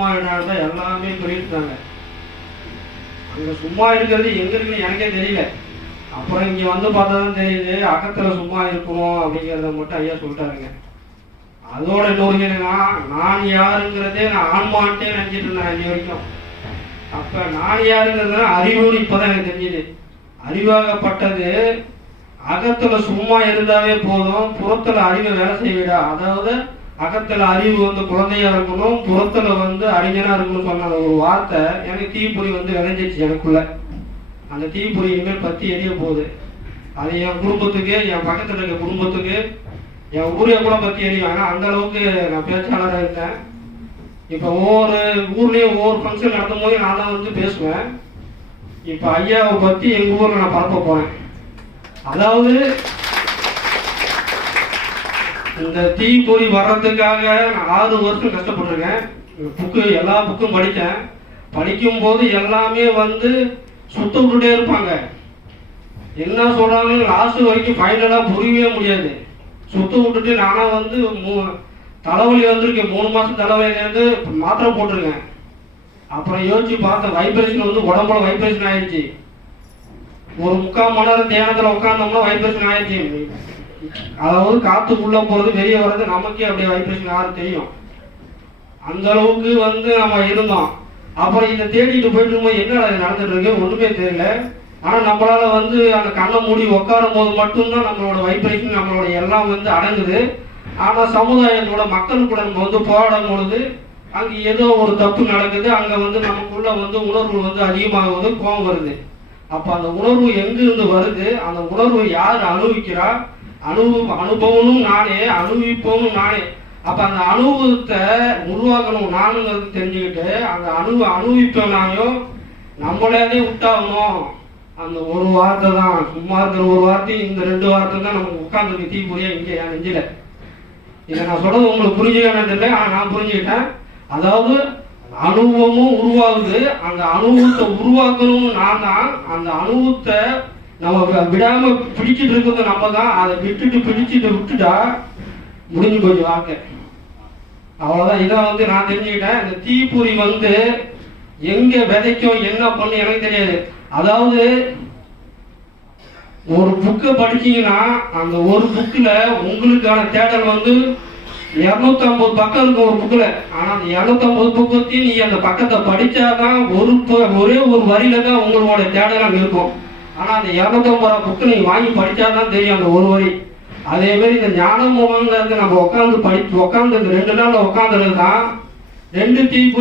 சும்மா இடாத எல்லாமே சொல்லிட்டுருக்காங்க. அங்கே சும்மா இருக்கிறது எங்கே இருக்குன்னு எனக்கே தெரியல. அப்புறம் இங்கே வந்து பார்த்தா தான் தெரியுது அகத்தில் சும்மா இருக்கணும் அப்படிங்கிறத மட்டும் ஐயா சொல்லிட்டாருங்க. அதோட இன்னொரு என்னன்னா, நான் யாருங்கிறதே நான் ஆன்மான்ட்டே நினச்சிட்டு இருந்தேன் இன்னி வரைக்கும். அப்போ நான் யாருங்கிறது அறிவுன்னு இப்போ தான் எனக்கு தெரிஞ்சுது. அறிவாகப்பட்டது அகத்தில் சும்மா இருந்தாவே போதும், புறத்தில் அறிவை வேலை செய்விடா. அதாவது அகத்தில் அறிவு வந்து குழந்தையா இருக்கணும், புறத்தில் அறிஞனா இருக்கணும்னு சொன்ன ஒரு வார்த்தை எனக்கு தீப்பொறி விளைஞ்சிச்சு எனக்குள்ள. அந்த தீப்பொறி இனிமேல் பற்றி எரிய போகுது. அது என் குடும்பத்துக்கு, என் பக்கத்தில் இருக்க குடும்பத்துக்கு, என் ஊரைய கூட பற்றி எரியும். ஏன்னா அந்த அளவுக்கு நான் பேச்சாளராக இருக்கேன். இப்போ ஒவ்வொரு ஊர்லேயும் ஒவ்வொரு ஃபங்க்ஷன் நடத்தும் போது நான் தான் பேசுவேன். இப்போ ஐயாவை பற்றி எங்கள் ஊரில் நான் பரப்ப போகிறேன். அதாவது இந்த தீப்பொறி வர்றதுக்காக நான் 6 வருஷம் கஷ்டப்பட்டிருக்கேன். எல்லா புக்கும் படித்தேன். படிக்கும் போது எல்லாமே சுத்த விட்டுட்டே இருப்பாங்க. என்ன சொல்றாங்க லாஸ்ட் வரைக்கும் ஃபைனலாக புரியவே முடியாது. சுத்த விட்டுட்டு நானாக தலைவலி வந்திருக்கேன். 3 மாதம் தலைவலியிலேருந்து மாத்திரை போட்டிருக்கேன். அப்புறம் யோசிச்சு பார்த்தேன், வைப்ரேஷன் உடம்புல வைப்ரேஷன் ஆயிடுச்சு. ஒரு 3/4 மணி நேரம் தியானத்தில் உட்காந்தோம்னா வைப்ரேஷன் ஆயிடுச்சு. அதாவது காத்துக்குள்ள போகிறது வெளியே வர்றது நமக்கே அப்படியே வைப்ரேஷன் யாரும் தெரியும். அந்த அளவுக்கு நம்ம இருந்தோம். அப்புறம் இதை தேடிட்டு போயிட்டு இருக்கும்போது என்ன நடந்துட்டு இருக்கு ஒன்றுமே தெரியல. ஆனால் நம்மளால அந்த கண்ணை மூடி உட்காரும் போது மட்டும்தான் நம்மளோட வைப்ரேஷன் நம்மளோட எல்லாம் அடங்குது. ஆனால் சமுதாயத்தோட மக்களுக்குள்ள நம்ம போராடும் பொழுது அங்கே ஏதோ ஒரு தப்பு நடக்குது. அங்கே நமக்குள்ள உணர்வு அதிகமாகுது, கோபம் வருது. அப்போ அந்த உணர்வு எங்கிருந்து வருது, அந்த உணர்வு யார் அனுபவிக்கிறா, அனுபவமும் நானே, அனுபவிப்பவனும் நானே. அப்போ அந்த அனுபவத்தை உருவாக்கணும் நானுங்கிறது தெரிஞ்சுக்கிட்டு அந்த அனுபவிப்பவனாயும் நம்மளே விட்டாகணும். அந்த ஒரு வார்த்தை தான், சும்மா இருக்கிற ஒரு வார்த்தையும் இந்த 2 வார்த்தை தான் நமக்கு உட்காந்துருக்கு தீப்பொறியா இங்கே என் நெஞ்சில. இதை நான் சொல்றது உங்களுக்கு புரிஞ்சுக்கணும் தெரியல, ஆனால் நான் புரிஞ்சுக்கிட்டேன். அதாவது அனுபவமும் உருவாகுது, அந்த அனுபவத்தை உருவாக்கணும்னு நான் தான். அந்த அனுபவத்தை நம்ம விடாம பிடிச்சிட்டு இருக்கிறது நம்ம தான். அதை விட்டுட்டா முடிஞ்சு போய் வாழ்க்கை, அவ்வளவுதான். இதை நான் தெரிஞ்சுக்கிட்டேன். இந்த தீப்பொறி எங்க விதைக்கும் என்ன பண்ணு எனக்கு தெரியாது. அதாவது ஒரு புக்கை படிச்சீங்கன்னா அந்த ஒரு புக்கில் உங்களுக்கான தேடல் 250 பக்கம் இருக்கும் ஒரு புக்கில். ஆனால் அந்த 250 பக்கத்தையும் நீ அந்த பக்கத்தை படித்தாதான் ஒரே ஒரு வரியில தான் உங்களோட தேடல் அங்கே இருக்கும். ஆனால் அந்த 250 புக்கு நீங்கள் வாங்கி படித்தாதான் தெரியும் அந்த ஒரு வரி. அதே மாதிரி இந்த ஞான முகங்கிறது நம்ம உட்காந்து இந்த 2 நாளில் உட்காந்துறது தான் 2 தீப்பொறி